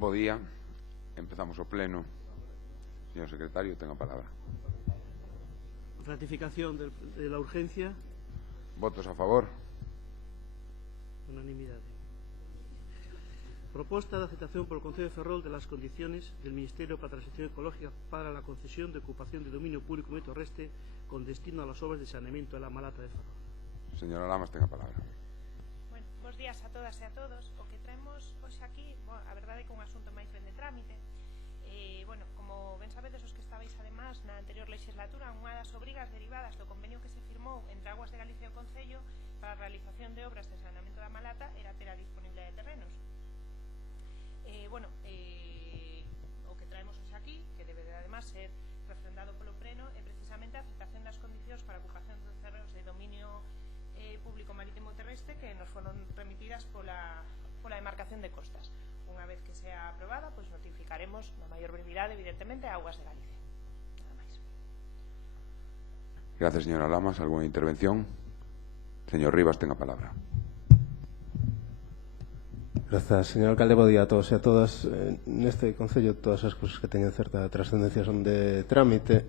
Bo día. Empezamos o pleno. Señor secretario, ten a palabra. Ratificación de la urgencia. Votos a favor. Unanimidade. Proposta de aceptación por el Concello de Ferrol de las condiciones del Ministerio para la Transición Ecológica para la concesión de ocupación de dominio público medio terrestre con destino a las obras de saneamiento de la Malata de Ferrol. Señora Lamas, ten a palabra. Bueno, bos días a todas e a todos. O que traemos hoxe aquí, bueno, a verdade é que é un asunto máis ben de trámite. Bueno, como ben sabedes os que estabais además na anterior legislatura, unha das obrigas derivadas do convenio que se firmou entre Aguas de Galicia e o Concello para a realización de obras de saneamento da Malata era ter a disponibilidade de terrenos. O que traemos hoxe aquí, que debe de además ser refrendado polo Pleno, é precisamente a aceptación das condicións para a ocupación dos terrenos de dominio público marítimo terrestre que nos foron remitidas pola demarcación de costas. Unha vez que sea aprobada, pois notificaremos na maior brevidade, evidentemente, a Aguas de Galicia. Nada máis. Gracias, señora Lamas. ¿Alguna intervención? Señor Rivas, ten a palabra. Grazas, señor alcalde, bo día a todos e a todas. Neste concello todas as cousas que teñen certa trascendencia son de trámite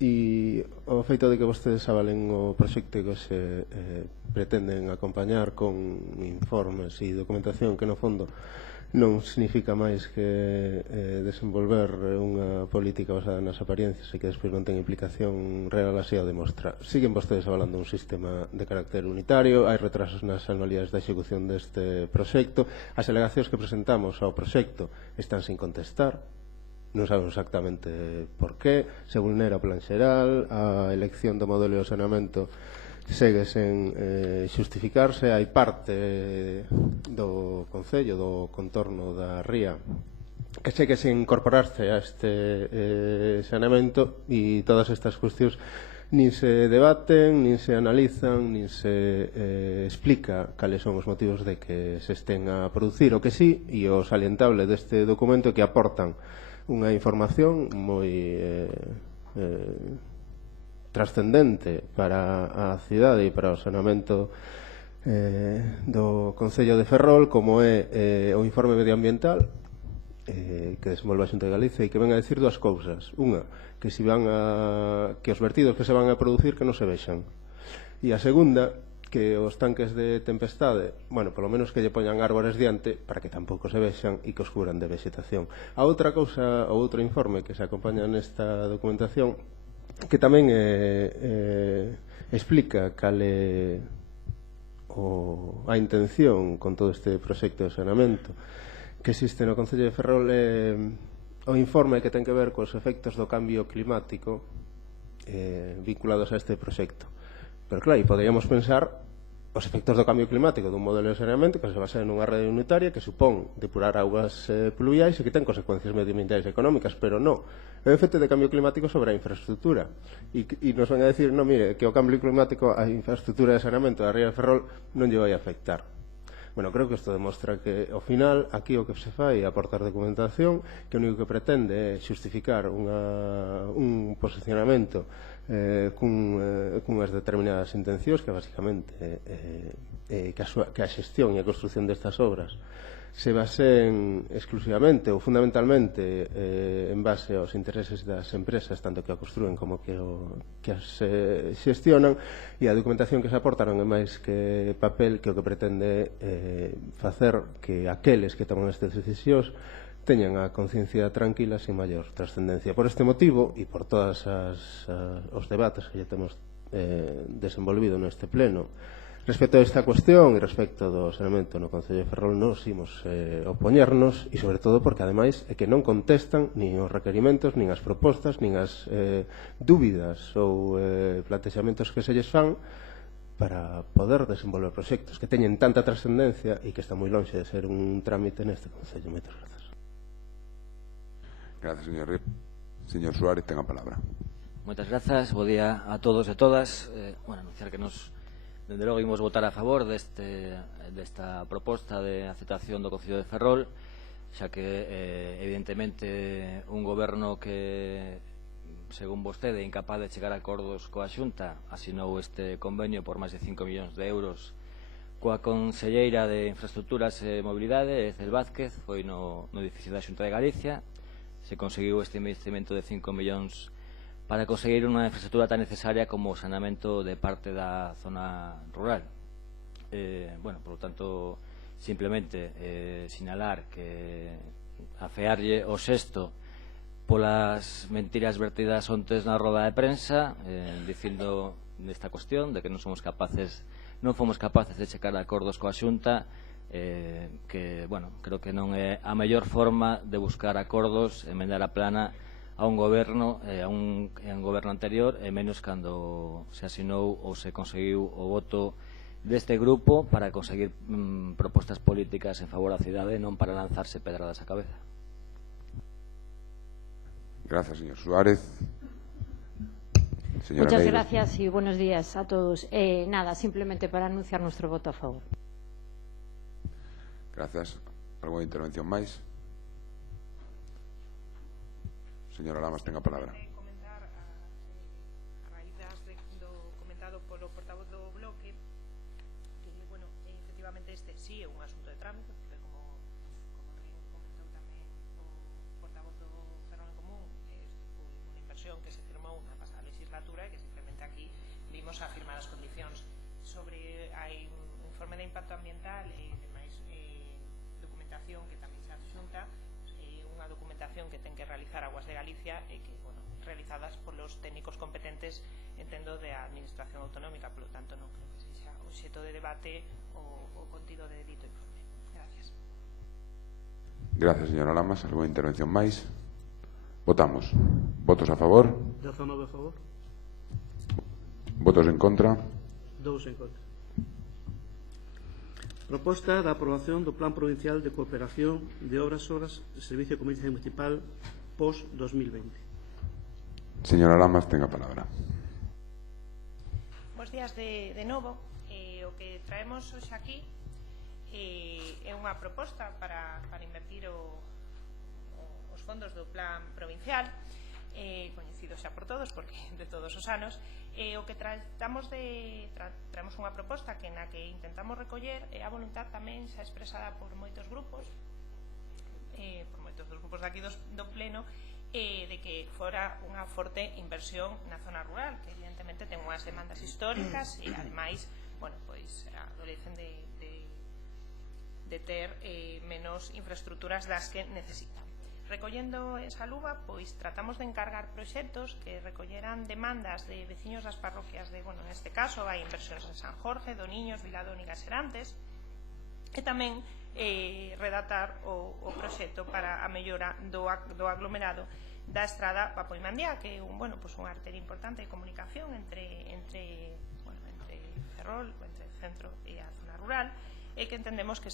e o feito de que vostedes avalen o proxecto que se pretenden acompañar con informes e documentación que no fondo non significa máis que desenvolver unha política basada nas apariencias e que despois non ten implicación real, así o demostra. Siguen vostedes avalando un sistema de carácter unitario, hai retrasos nas anualidades da execución deste proxecto, as alegacións que presentamos ao proxecto están sin contestar, non sabemos exactamente por qué, se vulnera o plan xeral, a elección do modelo de saneamento segue sen xustificarse, hai parte do Concello, do contorno da ría, que segue sen incorporarse a este saneamento e todas estas cuestións nin se debaten, nin se analizan, nin se explica cales son os motivos de que se estén a producir. O que sí, e o salientable deste documento, que aportan unha información moi trascendente para a cidade e para o saneamento do Concello de Ferrol, como é o informe medioambiental que desenvolve a Xunta de Galicia e que ven a decir dúas cousas. Unha, que os vertidos que se van a producir que non se vexan, e a segunda, que os tanques de tempestade, bueno, polo menos que lle poñan árbores diante para que tampouco se vexan e que os cubran de vegetación. A outra cousa, o outro informe que se acompaña nesta documentación, que tamén explica cal é a intención con todo este proxecto de saneamento que existe no Concello de Ferrol, o informe que ten que ver cos efectos do cambio climático vinculados a este proxecto. Pero claro, poderíamos pensar os efectos do cambio climático dun modelo de saneamento que se basa nunha rede unitaria que supón depurar augas pluviais e que ten consecuencias medioambientais e económicas, pero non. É o efecto de cambio climático sobre a infraestructura e nos van a decir, non, mire, que o cambio climático a infraestructura de saneamento da ría de Ferrol non lle vai a afectar. Bueno, creo que isto demostra que, ao final, aquí o que se fai é aportar documentación que o único que pretende é xustificar un posicionamento cunhas determinadas intencións que basicamente que a xestión e a construción destas obras se basen exclusivamente ou fundamentalmente en base aos intereses das empresas, tanto que a construen como que as xestionan, e a documentación que se aportaron é máis que papel que o que pretende facer que aqueles que toman estas decisións teñan a conciencia tranquila sin maior trascendencia. Por este motivo e por todos os debates que ya temos desenvolvido neste pleno respecto a esta cuestión e respecto do saneamento no Concello de Ferrol, nos imos opoñernos, e sobre todo porque ademais é que non contestan nin os requerimentos, nin as propostas, nin as dúbidas ou plantexamentos que se lles fan para poder desenvolver proxectos que teñen tanta trascendencia e que está moi lonxe de ser un trámite neste Concello. Moitas grazas. Gracias, señor Rip. Señor Suárez, ten a palabra. Moitas grazas, bo día a todos e todas. Anunciar que nos, dende logo, imos votar a favor desta proposta de aceptación do Concello de Ferrol, xa que, evidentemente, un goberno que, según vostede, incapaz de chegar a acordos coa Xunta, asinou este convenio por máis de 5 millóns de euros coa conselleira de Infraestructuras e Mobilidade, Ecel Vázquez, foi no edificio da Xunta de Galicia. Se conseguiu este investimento de 5 millóns para conseguir unha infraestructura tan necesaria como o saneamento de parte da zona rural. Por lo tanto, simplemente sinalar que afearlle o sexto polas mentiras vertidas ontes na roda de prensa, dicindo desta cuestión de que non fomos capaces de checar acordos coa Xunta, que, creo que non é a mellor forma de buscar acordos, emendar a plana a un goberno, a un goberno anterior, e menos cando se asinou ou se conseguiu o voto deste grupo para conseguir propostas políticas en favor da cidade, non para lanzarse pedradas á cabeza. Gracias, señor Suárez. Señora Muchas Leire. gracias y buenos días a todos. Nada, simplemente para anunciar nuestro voto a favor. Gracias. ¿Alguna intervención máis? Señora Lamas, tenga a palabra. Comentar a raíz do comentado polo portavoz do bloque que, efectivamente este sí é un asunto de trámite, porque como comentou tamén o portavoz do Ferrol en Común, foi unha inversión que se firmou na pasada legislatura e que simplemente aquí vimos a firmar as condicións sobre hai un informe de impacto ambiental e demais documentación que tamén se adxunta, unha documentación que ten que realizar Aguas de Galicia e que, realizadas polos técnicos competentes, entendo, da Administración Autonómica, polo tanto non creo que sexa obxeto de debate o contido de dito informe. Gracias. Gracias, señora Lamas. ¿Alguna intervención máis? Votamos. Votos a favor? 19 a favor, Votos en contra? 2 en contra. Proposta da aprobación do Plan Provincial de Cooperación de Obras de Servicio de Comunicación Municipal post-2020. Señora Lamas, tenga a palabra. Bos días de novo. O que traemos hoxe aquí é unha proposta para invertir os fondos do Plan Provincial, coñecido xa por todos, porque de todos os anos. O que traemos unha proposta que na que intentamos recoller a voluntad tamén xa expresada por moitos grupos de aquí do pleno, de que fora unha forte inversión na zona rural, que evidentemente ten unhas demandas históricas e ademais, adolecen de ter menos infraestructuras das que necesitan. Recollendo esa luva, pois tratamos de encargar proxectos que recolleran demandas de veciños das parroquias de, neste caso, hai inversións en San Jorge, Doniños, Viladóniga e Serantes, e tamén redactar o proxecto para a mellora do aglomerado da estrada Papoimandía, que é un arteria importante de comunicación entre Ferrol, entre o centro e a zona rural, e que entendemos, e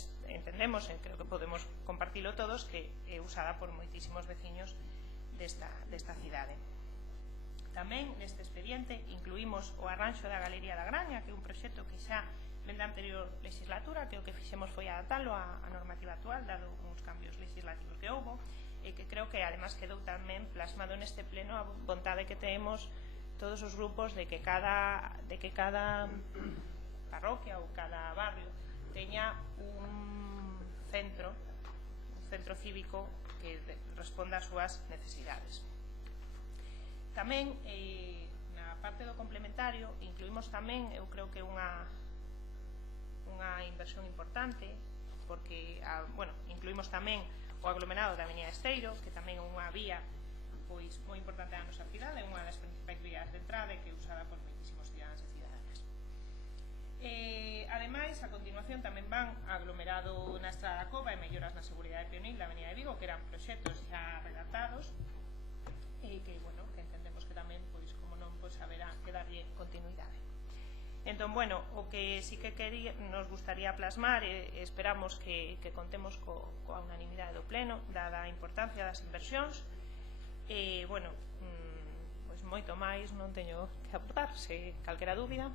creo que podemos compartilo todos, que é usada por moitísimos veciños desta cidade. Tamén neste expediente incluímos o arranxo da Galería da Graña, que é un proxecto que xa ven da anterior legislatura, que o que fixemos foi adaptalo á normativa actual, dado uns cambios legislativos que houbo, e que creo que además quedou tamén plasmado neste pleno a vontade que temos todos os grupos de que cada parroquia ou cada barrio teña un centro cívico que responda ás súas necesidades. Tamén, na parte do complementario, incluímos tamén, eu creo que unha inversión importante, porque, incluímos tamén o aglomerado da Avenida Esteiro, que tamén é unha vía moi importante da nosa cidade, unha das principais vías de entrada que é usada por moitísimos cidadáns e cidadanas. Ademais, a continuación tamén van aglomerado na Estrada da Cova e melloras na seguridade peonil da Avenida de Vigo, que eran proxectos xa redactados e que entendemos que tamén, como non, haberá que darlle continuidade. Entón, o que sí que nos gustaría plasmar, esperamos que contemos coa unanimidade do pleno, dada a importancia das inversións, moito máis non teño que aportar. Se calquera dúbida.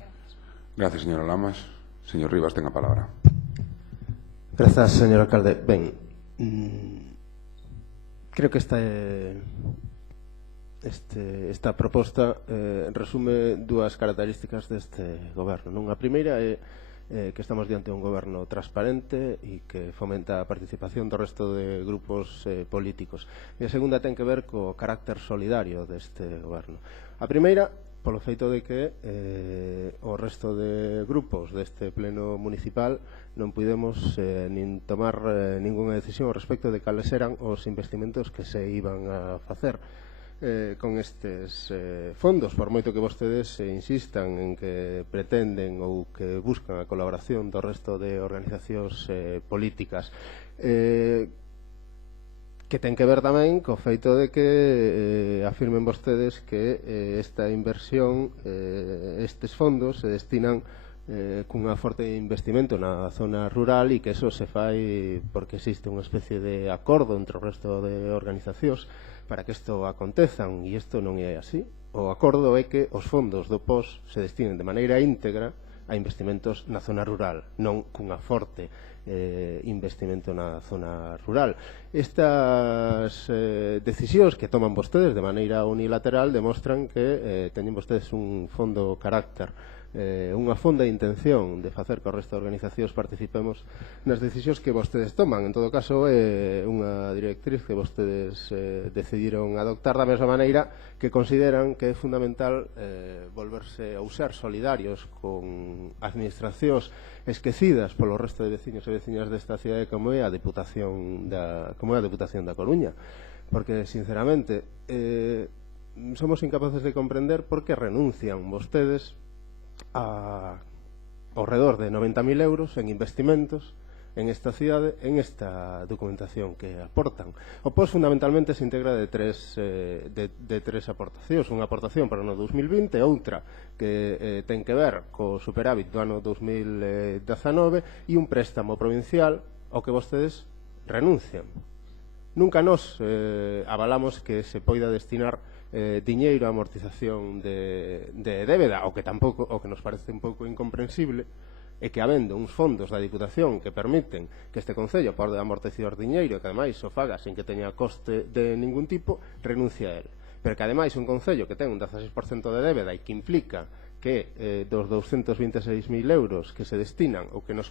Gracias. Gracias, señora Lamas. Señor Rivas, ten a palabra. Grazas, señor alcalde. Ben, creo que esta proposta resume dúas características deste goberno. A primeira é que estamos diante de un goberno transparente e que fomenta a participación do resto de grupos políticos. E a segunda ten que ver co carácter solidario deste goberno. A primeira, polo feito de que o resto de grupos deste pleno municipal non pudemos nin tomar ninguna decisión ao respecto de cales eran os investimentos que se iban a facer con estes fondos, por moito que vostedes insistan en que pretenden ou que buscan a colaboración do resto de organizacións políticas, que ten que ver tamén co feito de que afirmen vostedes que esta inversión, estes fondos se destinan cunha forte investimento na zona rural e que eso se fai porque existe unha especie de acordo entre o resto de organizacións para que isto acontezan, e isto non é así. O acordo é que os fondos do POS se destinen de maneira íntegra a investimentos na zona rural, non cunha forte investimento na zona rural. Estas decisións que toman vostedes de maneira unilateral demostran que teñen vostedes un fondo carácter, unha fonda intención de facer que o resto de organizacións participemos nas decisións que vostedes toman. En todo caso, é unha directriz que vostedes decidiron adoptar da mesma maneira que consideran que é fundamental volverse ou ser solidarios con administracións esquecidas polo resto de veciños e veciñas desta cidade como é a Deputación da Coruña, porque sinceramente somos incapaces de comprender por que renuncian vostedes ao redor de 90.000 euros en investimentos en esta cidade, en esta documentación que aportan. O POS fundamentalmente se integra de tres aportacións. Unha aportación para o ano 2020, outra que ten que ver co superávit do ano 2019 e un préstamo provincial ao que vostedes renuncian. Nunca nos avalamos que se poida destinar diñeiro a amortización de débeda, o que nos parece un pouco incomprensible é que habendo uns fondos da Diputación que permiten que este Concello pode amortizar diñeiro e que ademais o faga sin que teña coste de ningún tipo, renuncia a él. Pero que ademais un Concello que ten un 16% de débeda e que implica que dos 226.000 euros que se destinan ou que nos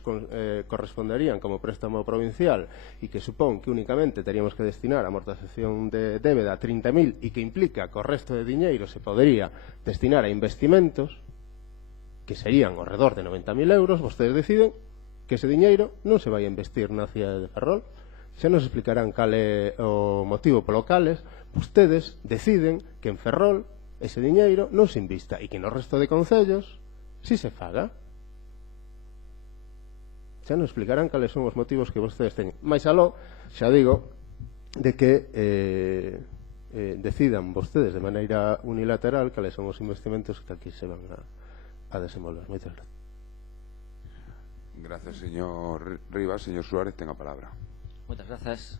corresponderían como préstamo provincial e que supón que únicamente teríamos que destinar a amortización de débeda 30.000 e que implica que o resto de diñeiro se podería destinar a investimentos que serían ao redor de 90.000 euros, vostedes deciden que ese diñeiro non se vai a investir na cidade de Ferrol. Xa nos explicarán cal é o motivo polo cales vostedes deciden que en Ferrol ese diñeiro non se invista e que no resto de concellos si se faga. Xa nos explicarán cales son os motivos que vostedes teñen. Mais aló, xa digo, de que decidan vostedes de maneira unilateral cales son os investimentos que aquí se van a desenvolver. Moitas gracias. Gracias, señor Rivas. Señor Suárez, ten a palabra. Moitas grazas.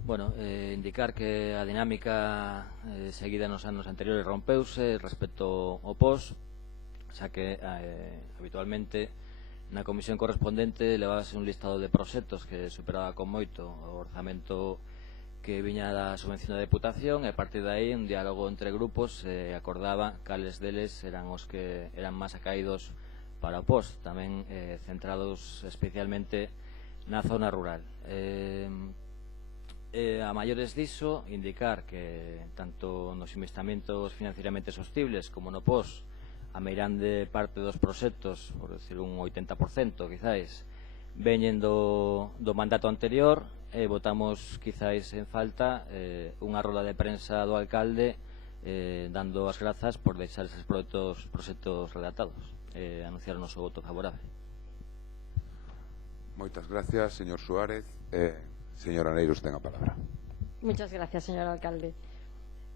Bueno, indicar que a dinámica seguida nos anos anteriores rompeuse respecto ao POS, xa que habitualmente na comisión correspondente levábase un listado de proxectos que superaba con moito o orzamento que viña da subvención da Deputación, e a partir de aí un diálogo entre grupos acordaba cales deles eran os que eran máis acaídos para o POS, tamén centrados especialmente na zona rural. A maiores diso, indicar que tanto nos investimentos financieramente sostibles como no POS a meirande parte dos proxectos, por decir un 80% quizáis, veñen do mandato anterior, e votamos quizáis en falta unha roda de prensa do alcalde dando as grazas por deixar eses proxectos redactados, anunciar o noso voto favorable. Moitas gracias, señor Suárez. Señora Aneiros, ten a palabra. Muchas gracias, señor alcalde.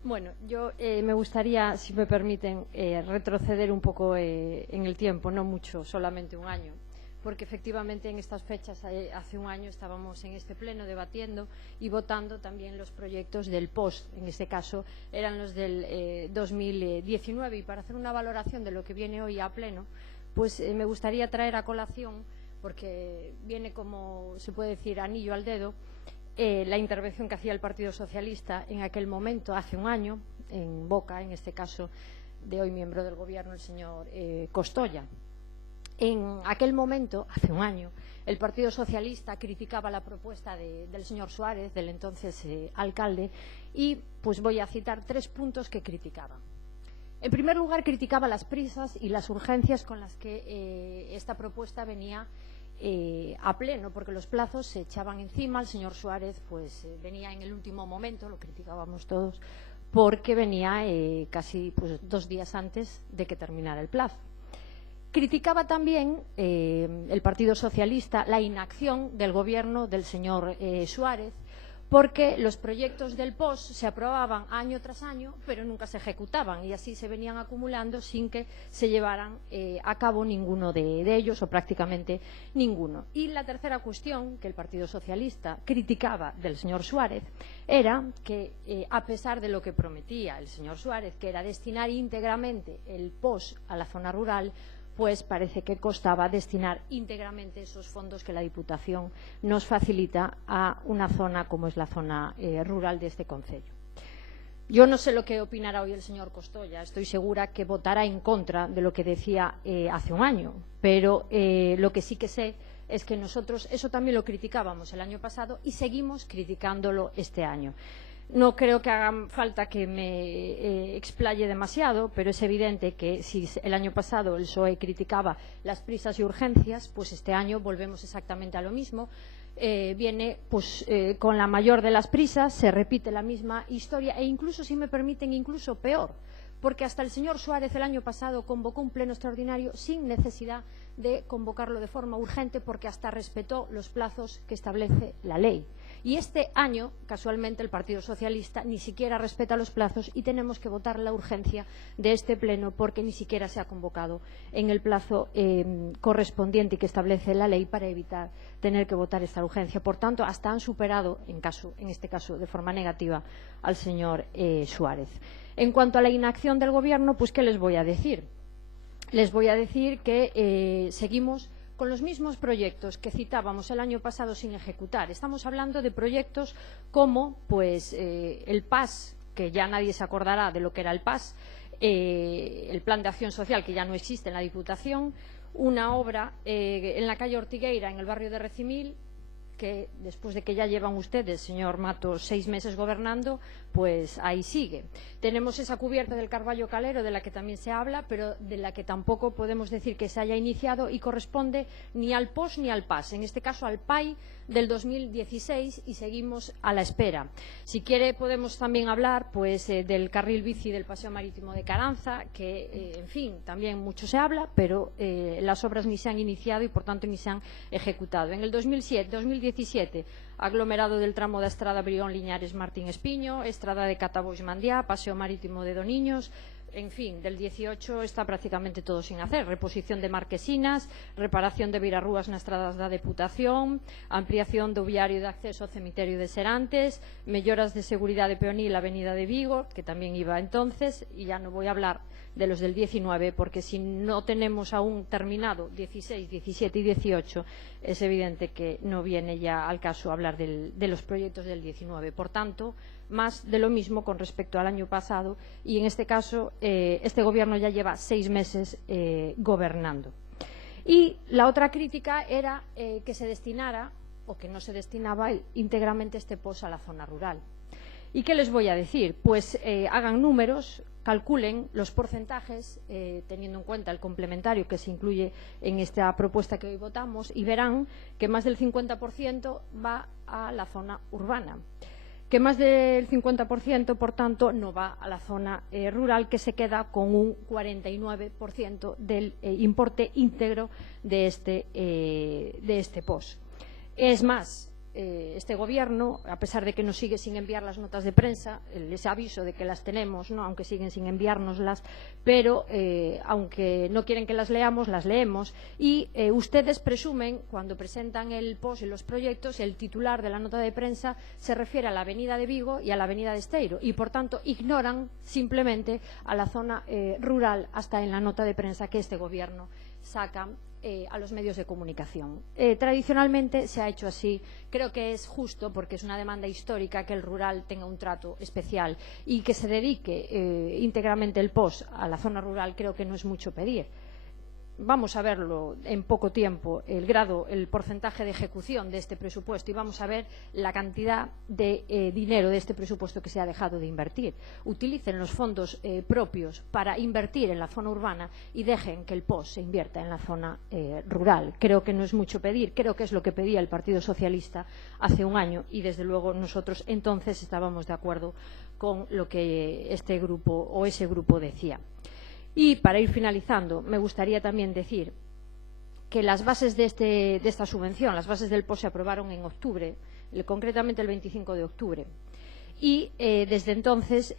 Bueno, yo me gustaría, si me permiten, retroceder un poco en el tiempo, no mucho, solamente un año, porque efectivamente en estas fechas, hace un año, estábamos en este pleno debatiendo y votando también los proyectos del POS. En este caso eran los del 2019, y para hacer una valoración de lo que viene hoy a pleno, pues me gustaría traer a colación, porque viene, como se puede decir, anillo al dedo, la intervención que hacía el Partido Socialista en aquel momento, hace un año, en boca, en este caso, de hoy miembro del Gobierno, el señor Costoya. En aquel momento, hace un año, el Partido Socialista criticaba la propuesta del señor Suárez, del entonces alcalde, y pues voy a citar 3 puntos que criticaba. En primer lugar, criticaba las prisas y las urgencias con las que esta propuesta venía a pleno, porque los plazos se echaban encima. El señor Suárez pues venía en el último momento, lo criticábamos todos, porque venía casi 2 días antes de que terminara el plazo. Criticaba también el Partido Socialista la inacción del gobierno del señor Suárez, porque los proyectos del POS se aprobaban año tras año, pero nunca se ejecutaban, y así se venían acumulando sin que se llevaran a cabo ninguno de ellos, o prácticamente ninguno. Y la tercera cuestión que el Partido Socialista criticaba del señor Suárez era que, a pesar de lo que prometía el señor Suárez, que era destinar íntegramente el POS a la zona rural, pues parece que costaba destinar íntegramente esos fondos que la Diputación nos facilita a una zona como es la zona rural de este concello. Yo no sé lo que opinará hoy el señor Costoya, estoy segura que votará en contra de lo que decía hace un año, pero lo que sí que sé es que nosotros eso también lo criticábamos el año pasado y seguimos criticándolo este año. No creo que haga falta que me explaye demasiado, pero es evidente que si el año pasado el PSOE criticaba las prisas y urgencias, pues este año volvemos exactamente a lo mismo. Viene pues con la mayor de las prisas, se repite la misma historia e incluso, si me permiten, incluso peor, porque hasta el señor Suárez el año pasado convocó un pleno extraordinario sin necesidad de convocarlo de forma urgente, porque hasta respetó los plazos que establece la ley. Y este año, casualmente, el Partido Socialista ni siquiera respeta los plazos y tenemos que votar la urgencia de este pleno porque ni siquiera se ha convocado en el plazo correspondiente que establece la ley para evitar tener que votar esta urgencia. Por tanto, hasta han superado, en este caso de forma negativa, al señor Suárez. En cuanto a la inacción del Gobierno, pues ¿qué les voy a decir? Les voy a decir que seguimos con los mismos proyectos que citábamos el año pasado sin ejecutar. Estamos hablando de proyectos como el PAS, que ya nadie se acordará de lo que era el PAS, el Plan de Acción Social, que ya no existe en la Diputación, una obra en la calle Ortigueira, en el barrio de Recimil, que después de que ya llevan ustedes, señor Matos, 6 meses gobernando, pues ahí sigue. Tenemos esa cubierta del Carballo Calero, de la que también se habla, pero de la que tampoco podemos decir que se haya iniciado y corresponde ni al POS ni al PAS, en este caso al PAI del 2016, y seguimos a la espera. Si quiere podemos también hablar pues del carril bici del Paseo Marítimo de Caranza, que en fin, también mucho se habla, pero las obras ni se han iniciado y por tanto ni se han ejecutado. En el 2017, aglomerado del tramo da Estrada Brión Liñares Martín Espiño, Estrada de Cataboix Mandiá, Paseo Marítimo de Doniños. En fin, del 18 está prácticamente todo sin hacer. Reposición de marquesinas, reparación de virarrúas nas estradas da Deputación, ampliación do viario de acceso ao cemiterio de Serantes, melloras de seguridade peonil a Avenida de Vigo, que también iba entonces, y ya no voy a hablar de los del 19, porque si no tenemos aún terminado 16, 17 y 18, es evidente que no viene ya al caso hablar de los proyectos del 19. Por tanto, más de lo mismo con respecto al año pasado, y en este caso este Gobierno ya lleva 6 meses gobernando. Y la otra crítica era que se destinara, o que no se destinaba íntegramente este POS a la zona rural. ¿Y qué les voy a decir? Pues hagan números, calculen los porcentajes, teniendo en cuenta el complementario que se incluye en esta propuesta que hoy votamos, y verán que más del 50% va a la zona urbana, que más del 50%, por tanto, no va a la zona rural, que se queda con un 49% del importe íntegro de este POS. Es más, este Gobierno, a pesar de que nos sigue sin enviar las notas de prensa, les aviso de que las tenemos, ¿no?, aunque siguen sin enviárnoslas, pero aunque no quieren que las leamos, las leemos, y ustedes presumen, cuando presentan el POS y los proyectos, el titular de la nota de prensa se refiere a la Avenida de Vigo y a la Avenida de Esteiro, y por tanto ignoran simplemente a la zona rural, hasta en la nota de prensa que este Gobierno saca a los medios de comunicación. Tradicionalmente se ha hecho así. Creo que es justo, porque es una demanda histórica, que el rural tenga un trato especial, y que se dedique íntegramente el POS a la zona rural creo que no es mucho pedir. vamos a verlo en poco tiempo, el porcentaje de ejecución de este presupuesto, y vamos a ver la cantidad de dinero de este presupuesto que se ha dejado de invertir. Utilicen los fondos propios para invertir en la zona urbana y dejen que el POS se invierta en la zona rural. Creo que no es mucho pedir, creo que es lo que pedía el Partido Socialista hace un año, y desde luego nosotros entonces estábamos de acuerdo con lo que este grupo o ese grupo decía. Y para ir finalizando, me gustaría también decir que las bases de esta subvención, las bases del POS, se aprobaron en octubre, concretamente el 25 de octubre. Y desde entonces,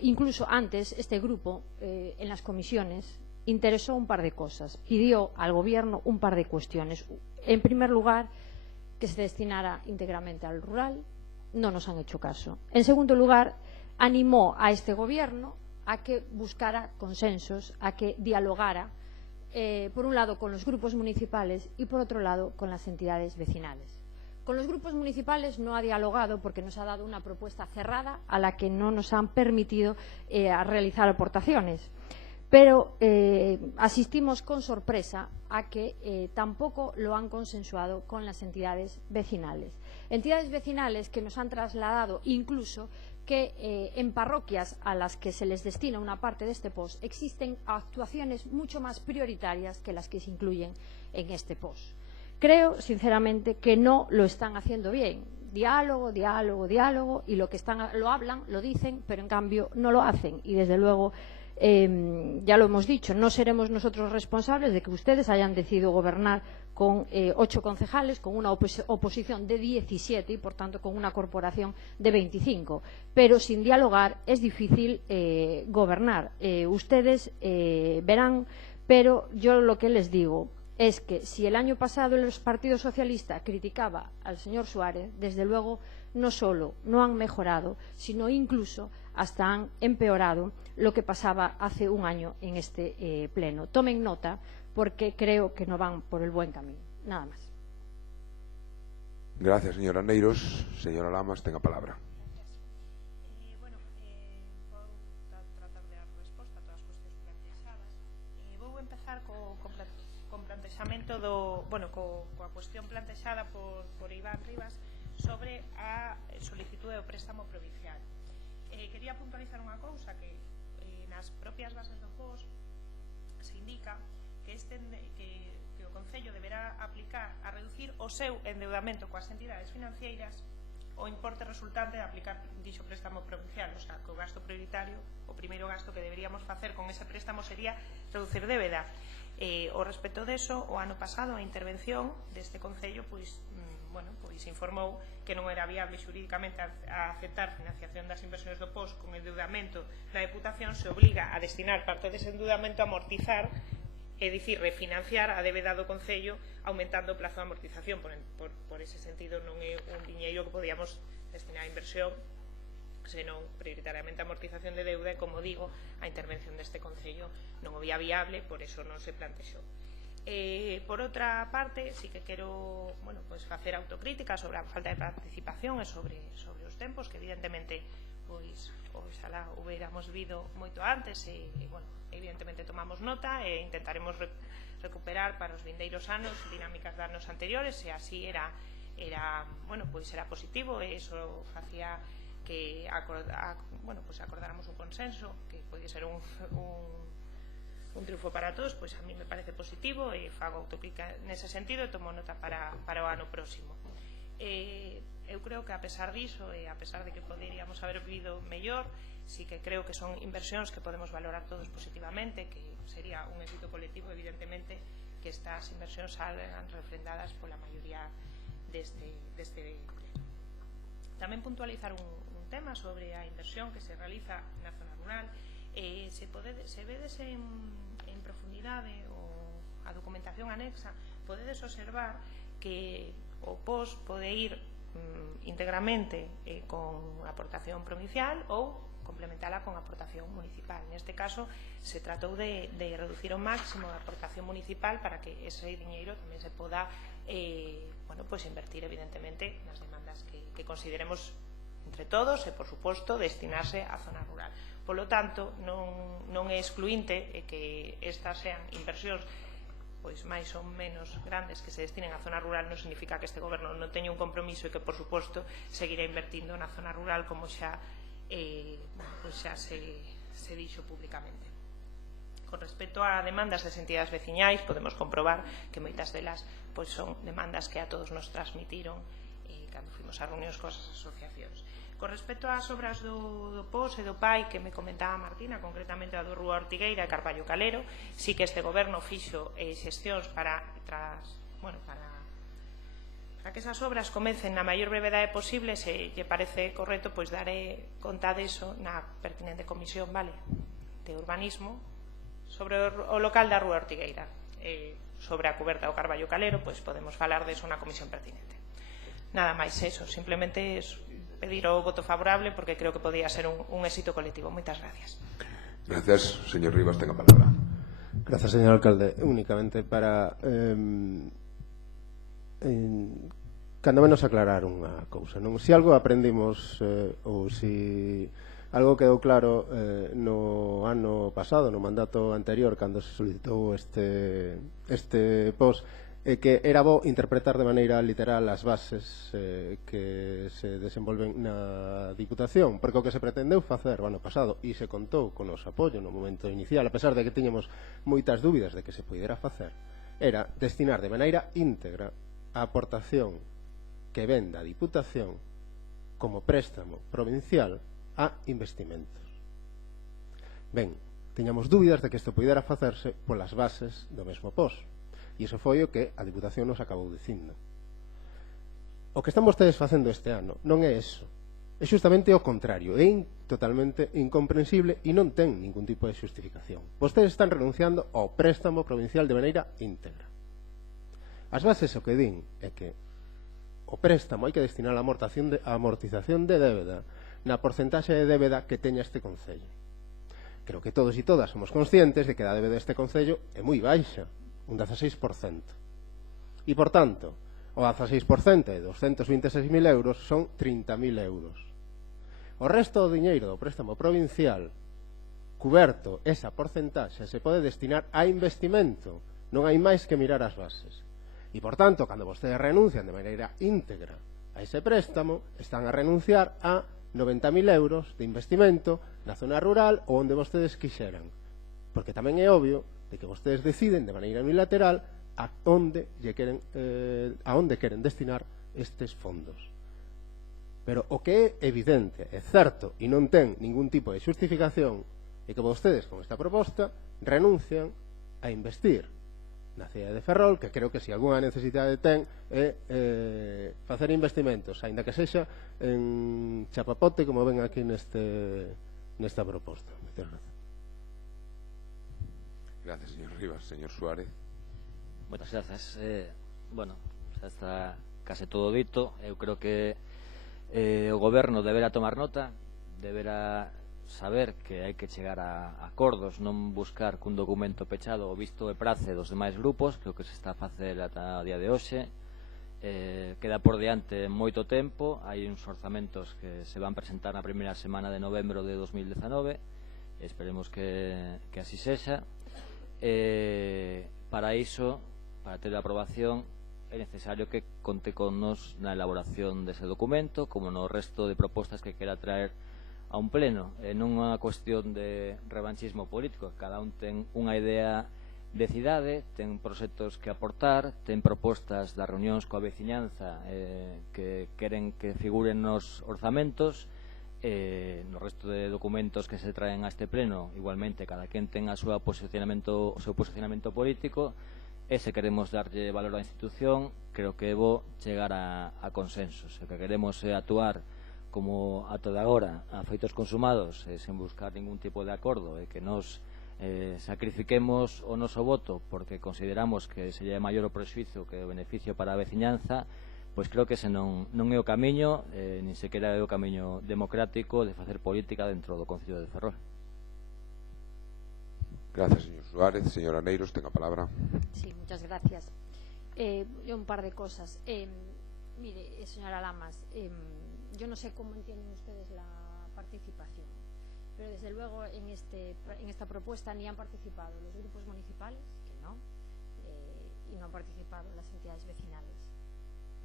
incluso antes, este grupo en las comisiones interesó un par de cosas, pidió al Gobierno un par de cuestiones. En primer lugar, que se destinara íntegramente al rural, no nos han hecho caso. En segundo lugar, animó a este Gobierno a que buscara consensos, a que dialogara, por un lado con los grupos municipales y por otro lado con las entidades vecinales. Con los grupos municipales no ha dialogado porque nos ha dado una propuesta cerrada a la que no nos han permitido realizar aportaciones. Pero asistimos con sorpresa a que tampoco lo han consensuado con las entidades vecinales. Entidades vecinales que nos han trasladado incluso que en parroquias a las que se les destina una parte de este POS existen actuaciones mucho más prioritarias que las que se incluyen en este POS. Creo, sinceramente, que no lo están haciendo bien. Diálogo, diálogo, diálogo, y lo hablan, lo dicen, pero en cambio no lo hacen. Y desde luego, ya lo hemos dicho, no seremos nosotros responsables de que ustedes hayan decidido gobernar con 8 concejales, con una oposición de 17 y, por tanto, con una corporación de 25. Pero sin dialogar es difícil gobernar. Ustedes verán, pero yo lo que les digo es que si el año pasado el Partido Socialista criticaba al señor Suárez, desde luego no solo no han mejorado, sino incluso hasta han empeorado lo que pasaba hace un año en este pleno. Tomen nota, porque creo que no van por el buen camino. Nada más. Gracias, señora Neiros. Señora Lamas, tenga palabra. Bueno, vou tratar de dar resposta a todas as cuestións plantexadas. Vou empezar con plantexamento coa cuestión plantexada por Iván Rivas sobre a solicitude do préstamo provincial. Quería puntualizar unha cousa, que nas propias bases do POS se indica que o Concello deberá aplicar a reducir o seu endeudamento coas entidades financeiras o importe resultante de aplicar dixo préstamo provincial. O sea, que o gasto prioritario, o primeiro gasto que deberíamos facer con ese préstamo sería reducir débeda. O respecto deso, o ano pasado a intervención deste Concello pois informou que non era viable xurídicamente a aceptar financiación das inversións do POS con endeudamento da Deputación. Se obliga a destinar parte dese endeudamento a amortizar, é dicir, refinanciar a débeda do Concello aumentando o plazo de amortización. Por ese sentido non é un diñeiro que podíamos destinar a inversión, senón prioritariamente a amortización de deuda, e, como digo, a intervención deste Concello non o vía viable, por eso non se plantexou. Por outra parte, sí que quero facer autocrítica sobre a falta de participación e sobre os tempos, que evidentemente oxalá hubiéramos vido moito antes, e evidentemente tomamos nota e intentaremos recuperar para os vindeiros anos dinámicas de anos anteriores, e así era positivo, e iso facía que acordáramos un consenso que pode ser un triunfo para todos. Pois a mí me parece positivo e fago autocrítica nese sentido e tomo nota para o ano próximo. Eu creo que, a pesar diso, e a pesar de que poderíamos haber vivido mellor, sí que creo que son inversións que podemos valorar todos positivamente, que sería un éxito colectivo, evidentemente, que estas inversións salgan refrendadas pola maioría deste pleno. Tamén puntualizar un tema sobre a inversión que se realiza na zona rural. Se vedes en profundidade a documentación anexa, podedes observar que o POS pode ir íntegramente con aportación provincial ou complementala con aportación municipal. Neste caso, se tratou de reducir ao máximo a aportación municipal para que ese diñeiro tamén se poda invertir, evidentemente, nas demandas que consideremos entre todos e, por suposto, destinarse á zona rural. Polo tanto, non é excluinte que estas sean inversións pois máis ou menos grandes que se destinen á zona rural non significa que este goberno non teña un compromiso e que, por suposto, seguirá invertindo na zona rural como xa se dixo públicamente. Con respecto a demandas das entidades veciñais, podemos comprobar que moitas delas pois son demandas que a todos nos transmitiron cando fuimos a reunións coas asociacións. Con respecto ás obras do POS e do PAI que me comentaba Martina, concretamente a do Rúa Ortigueira e Carballo Calero, sí que este goberno fixo xestións para que esas obras comecen na maior brevedade posible. Se lle parece correcto, pois daré conta deso na pertinente comisión de urbanismo sobre o local da Rúa Ortigueira. Sobre a cuberta do Carballo Calero, pois podemos falar deso na comisión pertinente. Nada máis eso, simplemente pedir o voto favorable porque creo que podía ser un éxito colectivo. Moitas gracias. Gracias. Señor Rivas, tenga palabra. Gracias, señor alcalde. Únicamente para cando menos aclarar unha cousa, non? Se algo aprendimos ou se algo quedou claro no ano pasado, no mandato anterior, cando se solicitou este POS, que era bo interpretar de maneira literal as bases que se desenvolven na Diputación, porque o que se pretendeu facer o ano pasado, e se contou con o noso apoio no momento inicial, a pesar de que tiñamos moitas dúbidas de que se puidera facer, era destinar de maneira íntegra a aportación que ven da Diputación como préstamo provincial a investimentos. Ben, tiñamos dúbidas de que isto puidera facerse polas bases do mesmo POS. E iso foi o que a Diputación nos acabou dicindo. O que están vostedes facendo este ano non é eso. É justamente o contrario. É totalmente incomprensible e non ten ningún tipo de xustificación. Vostedes están renunciando ao préstamo provincial de maneira íntegra. As bases o que din é que o préstamo hai que destinar a amortización de débeda na porcentaxe de débeda que teña este concello. Creo que todos e todas somos conscientes de que a débeda deste concello é moi baixa, un 16%. E, por tanto, o 16% de 226.000 euros son 30.000 euros. O resto do diñeiro do préstamo provincial, cuberto esa porcentaxe, se pode destinar a investimento. Non hai máis que mirar as bases. E, por tanto, cando vostedes renuncian de maneira íntegra a ese préstamo, están a renunciar a 90.000 euros de investimento na zona rural ou onde vostedes quixeran. Porque tamén é obvio de que vostedes deciden de maneira unilateral a onde queren destinar estes fondos. Pero o que é evidente, é certo, e non ten ningún tipo de xustificación, é que vostedes, con esta proposta, renuncian a investir na cidade de Ferrol, que creo que se algunha necesidade ten é facer investimentos, aínda que sexa en chapapote, como ven aquí nesta proposta. Moitas gracias. Gracias, señor Rivas. Señor Suárez. Moitas grazas. Bueno, xa está case todo dito. Eu creo que o goberno deberá tomar nota, deberá saber que hai que chegar a acordos, non buscar cun documento pechado o visto e prace dos demais grupos. Creo que se está a facer ata o día de hoxe. Queda por diante moito tempo. Hai uns orzamentos que se van presentar na primeira semana de novembro de 2019. Esperemos que así sexa. Para iso, para ter a aprobación, é necesario que conte con nos na elaboración dese documento, como no resto de propostas que quera traer a un pleno. Non é unha cuestión de revanchismo político. Cada un ten unha idea de cidade, ten proxectos que aportar, ten propostas das reunións coa veciñanza que queren que figuren nos orzamentos. No resto de documentos que se traen a este pleno, igualmente cada quen ten o seu posicionamento político, e se queremos darlle valor á institución, creo que é bo chegar a consensos. O que queremos é actuar como ata de agora a feitos consumados, sen buscar ningún tipo de acordo, e que nos sacrifiquemos o noso voto porque consideramos que sería maior o prexuízo que o beneficio para a veciñanza, pois creo que ese non é o camiño, nin sequera é o camiño democrático de facer política dentro do Concello de Ferrol. Gracias, señor Suárez. Señor Aneiros, tenga palabra. Sí, muchas gracias. Un par de cosas. Mire, señora Lamas, yo no sé cómo entienden ustedes la participación, pero desde luego en esta propuesta ni han participado los grupos municipales, que no, y no han participado las entidades vecinales.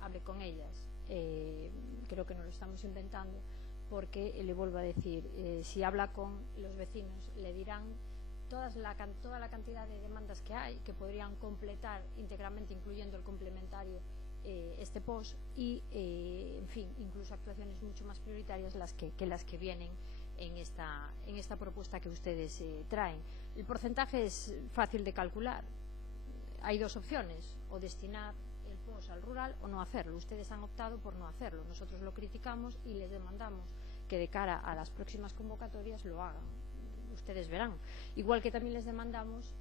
Hable con ellas. Creo que no lo estamos inventando, porque le vuelvo a decir, si habla con los vecinos le dirán toda la cantidad de demandas que hay, que podrían completar íntegramente, incluyendo el complementario, este POS, y en fin, incluso actuaciones mucho más prioritarias que las que vienen en esta propuesta que ustedes traen. El porcentaje es fácil de calcular. Hay dos opciones: o destinar el POS al rural o no hacerlo. Ustedes han optado por no hacerlo. Nosotros lo criticamos y les demandamos que de cara a las próximas convocatorias lo hagan. Ustedes verán. Igual que también les demandamos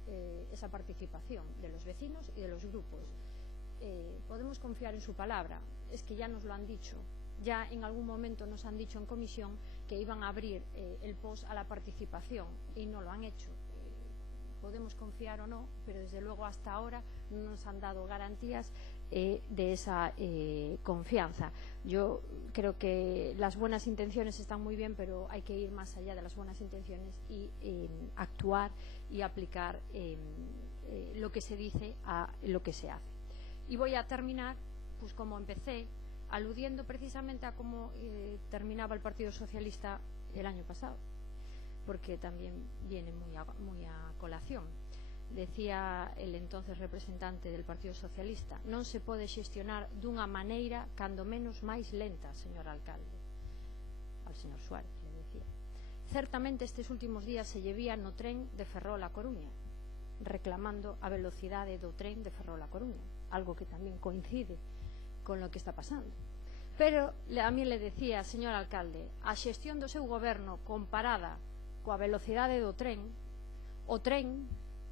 esa participación de los vecinos y de los grupos. Podemos confiar en su palabra. Es que ya nos lo han dicho. Ya en algún momento nos han dicho en comisión que iban a abrir el POS a la participación y no lo han hecho. Podemos confiar o no, pero desde luego hasta ahora no nos han dado garantías de esa confianza. Yo creo que las buenas intenciones están muy bien, pero hay que ir más allá de las buenas intenciones y actuar y aplicar lo que se dice a lo que se hace. Y voy a terminar, pues como empecé, aludiendo precisamente a cómo terminaba el Partido Socialista el año pasado, porque también viene muy a colación. Decía el entonces representante del Partido Socialista: non se pode xestionar dunha maneira cando menos máis lenta, señor alcalde. Al señor Suárez le decía. Certamente estes últimos días se llevía no tren de Ferrol a Coruña, reclamando a velocidade do tren de Ferrol a Coruña, algo que tamén coincide con lo que está pasando. Pero a mí le decía, señor alcalde, a xestión do seu goberno comparada coa velocidade do tren, o tren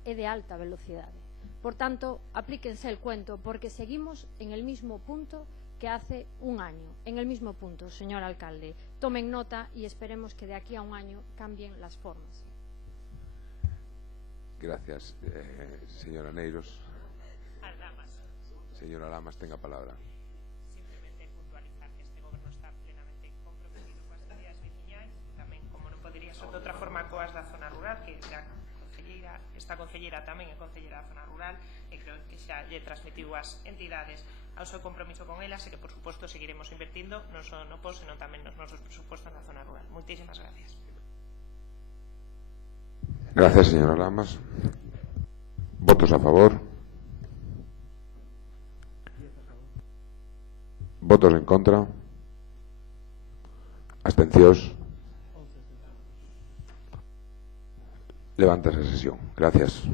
é de alta velocidade. Por tanto, aplíquense el cuento, porque seguimos en el mismo punto que hace un año, en el mismo punto, señor alcalde. Tomen nota y esperemos que de aquí a un año cambien las formas. Gracias, señora Neiros. Señora Lamas, tenga palabra. Simplemente puntualizar que este goberno está plenamente comprometido coas entidades veciñais, tamén, como non podería ser de outra forma, coas da zona rural, que esta concelleira tamén é concelleira da zona rural, e creo que xa lle transmitiu as entidades ao seu compromiso con elas, e que, por suposto, seguiremos invertindo non só no POS, senón tamén nos nosos presupostos na zona rural. Moitísimas gracias. Gracias, señora Lamas. ¿Votos a favor? ¿Votos en contra? ¿Abstencións? Levántase a sesión. Gracias.